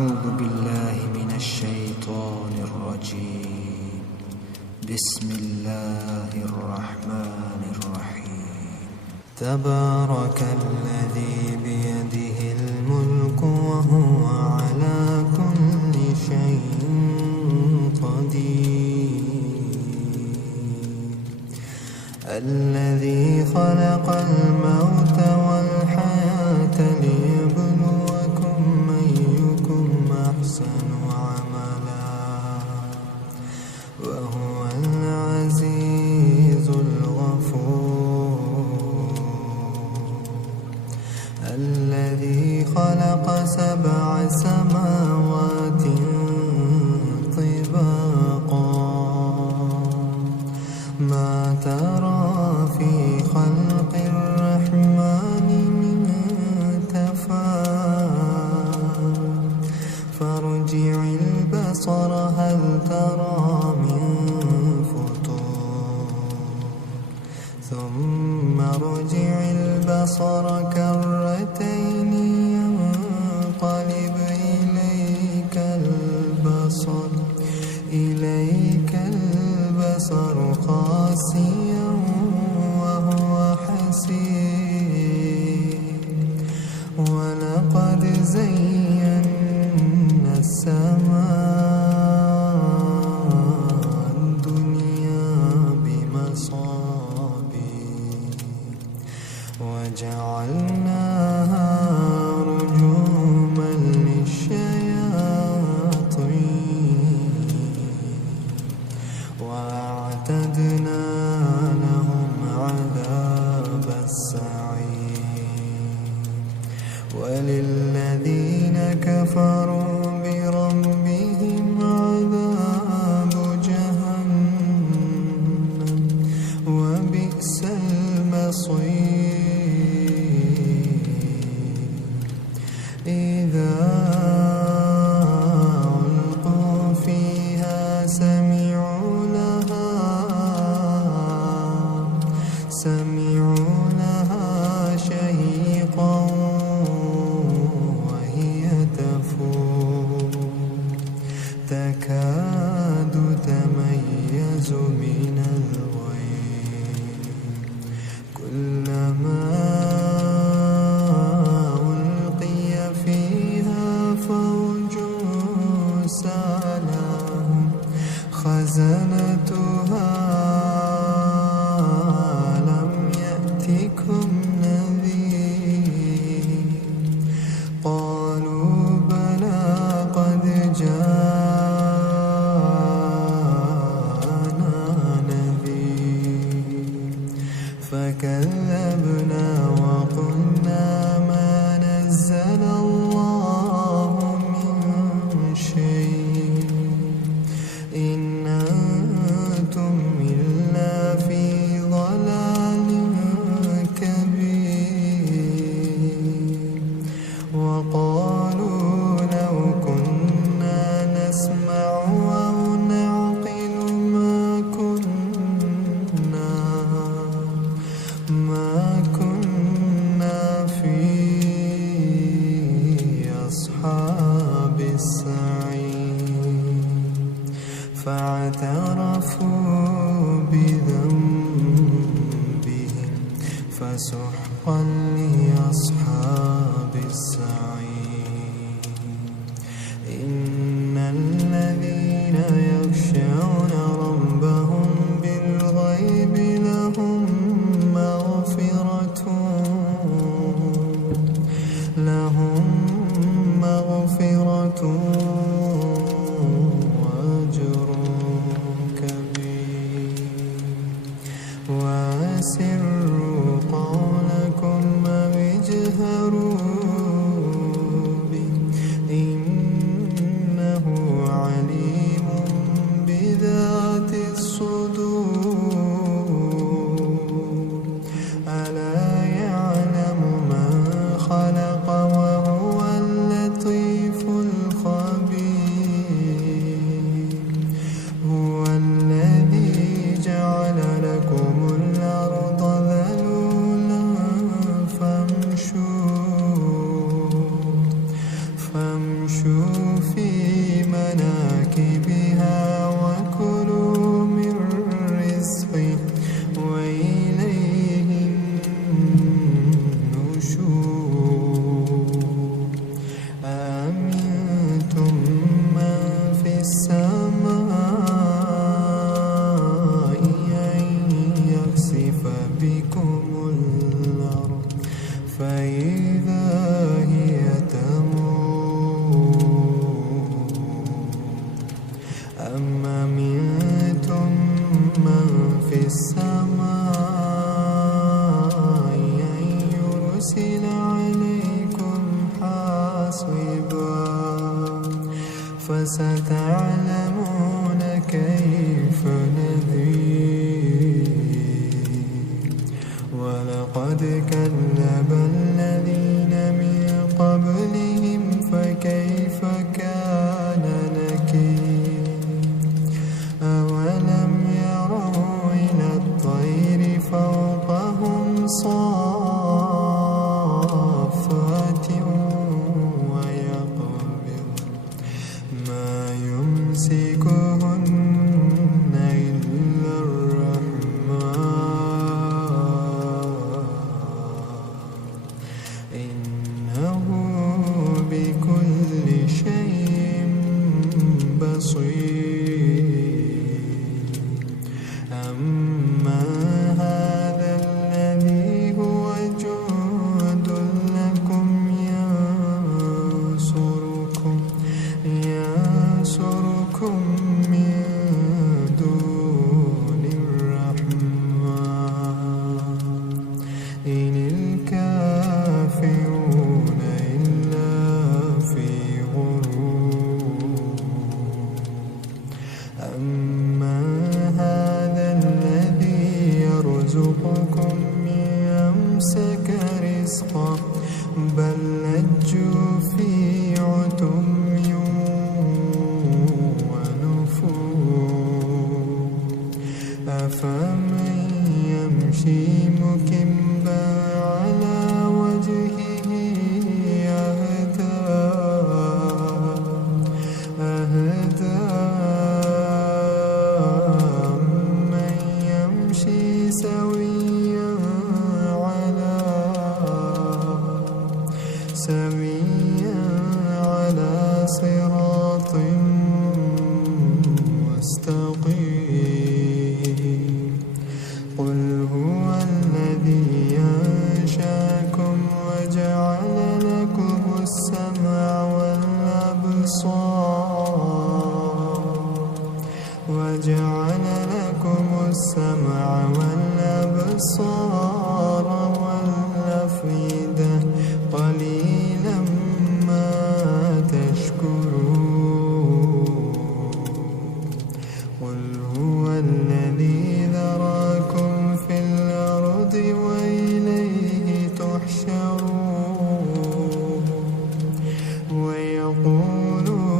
أعوذ بالله من الشيطان الرجيم. بسم الله الرحمن الرحيم. تبارك الذي بيده الملك وهو على كل شيء قدير. الذي خلق الموت والحياة ليبلوكم أيكم أحسن عملا وهو العزيز الغفور. الذي خلق 7 سماوات طباقا ما ترى في خلق الرحمن من تفاوت فارجع البصر هل ترى من فطور ثم ارجع البصر كرتين ينقلب إليك البصر خاسئا وهو حسير. ولقد زينا السماء الدنيا بمصابيح وجعلناها رجوما للشياطين وأعتدنا لهم عذاب السعير. وللذين كفروا بربهم عذاب جهنم وبئس المصير. إذا ألقوا فيها سمعوا لها شهيقا وهي تفور تكاد تميز من الغيظ كلما ألقي فيها فوج سألهم خزنتها ألم يأتكم نذير قالوا بلى قد جاءنا نذير فكذبنا وقلنا ما نزل الله من شيء إن أنتم إلا في ضلال كبير. وقالوا لو كنا نسمع أو نعقل ما كنا في أصحاب السعير. فاعترفوا بذنبهم فسحقا لأصحاب السعير. إن الذين يخشون ربهم بالغيب لهم مغفرة وأجر كبير. وأسروا قولكم أو اجهروا به إنه عليم بذات الصدور. ألا يعلم من خلق وهو اللطيف الخبير. مناكبها وكلوا من رزقه وإليه النشور أأمنتم من في السماء أن يخسف بكم الأرض فإذا هي تمور أم أمنتم من في السماء أن يرسل عليكم حاصبا فستعلمون كيف نذير ولقد كذب الذين من قبلهم فكيف كان نكير أولم يروا إلى الطير فوقهم صافات ويقبض ما يمسكهن إلا الرحمن إنه بكل شيء بصير أما هذا الذي هو جند لكم ينصركم من دون الرحمن إن الكافرون إلا في غرور أما هذا الذي يرزقكم يمسك رزقه بل لجوا في عتم ونفور أفمن يمشي مكبا على وجهه أهدى من يمشي سويا على صراط مستقيم قل هو الذي أنشأكم وجعل لكم السمع والأبصار والأفئدة قليلا ما تشكرون قل هو الذي ذراكم في الأرض وإليه تحشرون ويقولون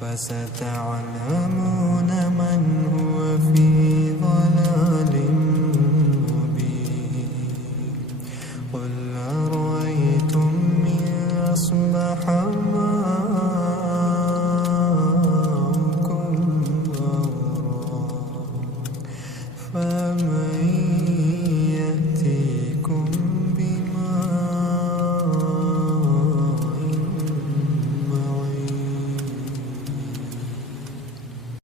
فستعلمون من هو في